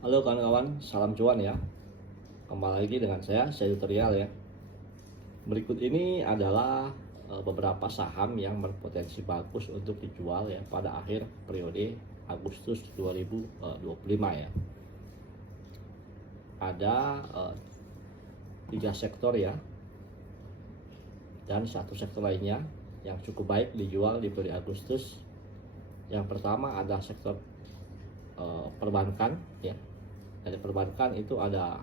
Halo kawan-kawan, salam cuan ya. Kembali lagi dengan saya tutorial ya. Berikut ini adalah beberapa saham yang berpotensi bagus untuk dijual ya pada akhir periode Agustus 2025 ya. Ada 3 sektor ya, dan satu sektor lainnya yang cukup baik dijual di periode Agustus. Yang pertama ada sektor perbankan ya. Dari perbankan itu ada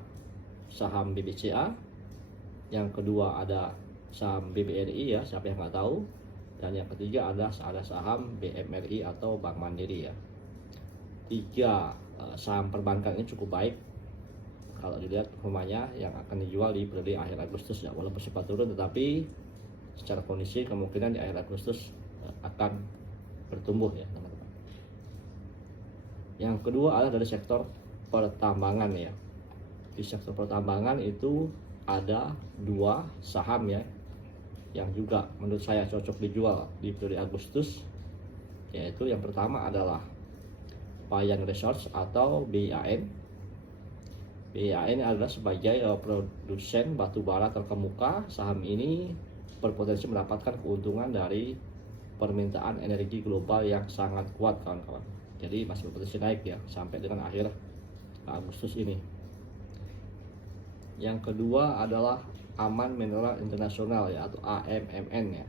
saham BBCA, yang kedua ada saham BBRI ya, siapa yang nggak tahu, dan yang ketiga ada saham BMRI atau Bank Mandiri ya. Tiga saham perbankan ini cukup baik kalau dilihat performanya yang akan dijual di periode akhir Agustus ya, walaupun sempat turun tetapi secara kondisi kemungkinan di akhir Agustus akan bertumbuh ya teman-teman. Yang kedua adalah dari sektor pertambangan ya. Di sektor pertambangan itu ada 2 saham ya yang juga menurut saya cocok dijual di periode Agustus, yaitu yang pertama adalah Bayan Resource atau BIAN. BIAN adalah sebagai produsen batu bara terkemuka. Saham ini berpotensi mendapatkan keuntungan dari permintaan energi global yang sangat kuat kawan-kawan. Jadi masih berpotensi naik ya sampai dengan akhir Agustus ini. Yang kedua adalah Aman Mineral Internasional ya, atau AMMN ya,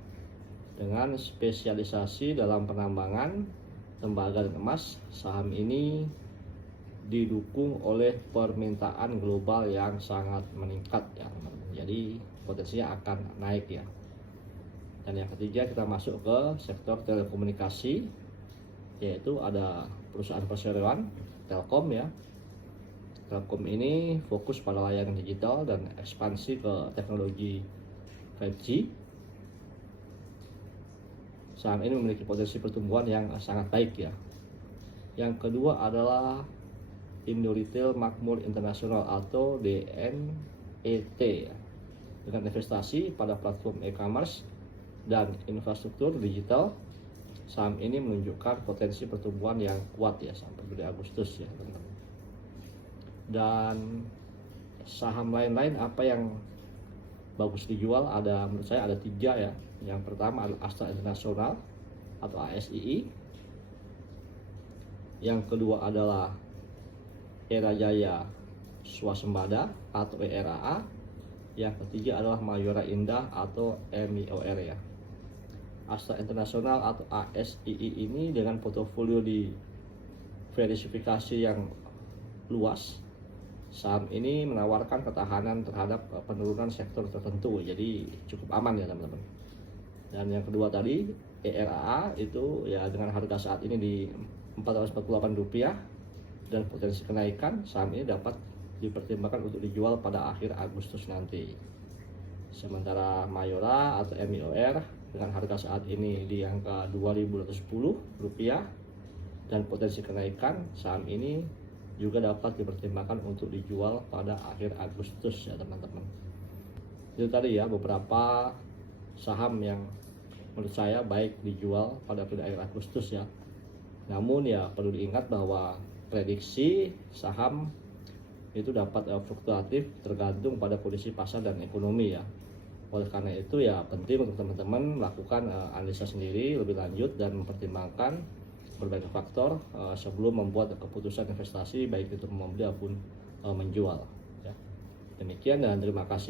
dengan spesialisasi dalam penambangan tembaga dan emas. Saham ini didukung oleh permintaan global yang sangat meningkat ya teman-teman. Jadi potensinya akan naik ya. Dan yang ketiga kita masuk ke sektor telekomunikasi, yaitu ada perusahaan perseroan Telkom ya. Telkom ini fokus pada layanan digital dan ekspansi ke teknologi 5G. Saham ini memiliki potensi pertumbuhan yang sangat baik ya. Yang kedua adalah Indo Retail Makmur Internasional atau DNET ya. Dengan investasi pada platform e-commerce dan infrastruktur digital, saham ini menunjukkan potensi pertumbuhan yang kuat ya sampai bulan Agustus ya teman-teman. Dan saham lain-lain apa yang bagus dijual, ada menurut saya ada 3 ya. Yang pertama adalah Astra International atau ASII. Yang kedua adalah Era Jaya Swasembada atau ERAA. Yang ketiga adalah Mayora Indah atau MIOR ya. Astra International atau ASII ini dengan portofolio di diversifikasi yang luas, saham ini menawarkan ketahanan terhadap penurunan sektor tertentu, jadi cukup aman ya teman-teman. Dan yang kedua tadi ERAA itu ya dengan harga saat ini di Rp448 dan potensi kenaikan, saham ini dapat dipertimbangkan untuk dijual pada akhir Agustus nanti. Sementara Mayora atau MIOR dengan harga saat ini di angka Rp2.210 dan potensi kenaikan, saham ini juga dapat dipertimbangkan untuk dijual pada akhir Agustus ya teman-teman. Itu tadi ya beberapa saham yang menurut saya baik dijual pada akhir Agustus ya. Namun ya perlu diingat bahwa prediksi saham itu dapat fluktuatif tergantung pada kondisi pasar dan ekonomi ya. Oleh karena itu ya penting untuk teman-teman melakukan analisa sendiri lebih lanjut dan mempertimbangkan berbagai faktor sebelum membuat keputusan investasi, baik itu membeli maupun menjual ya. Demikian dan terima kasih.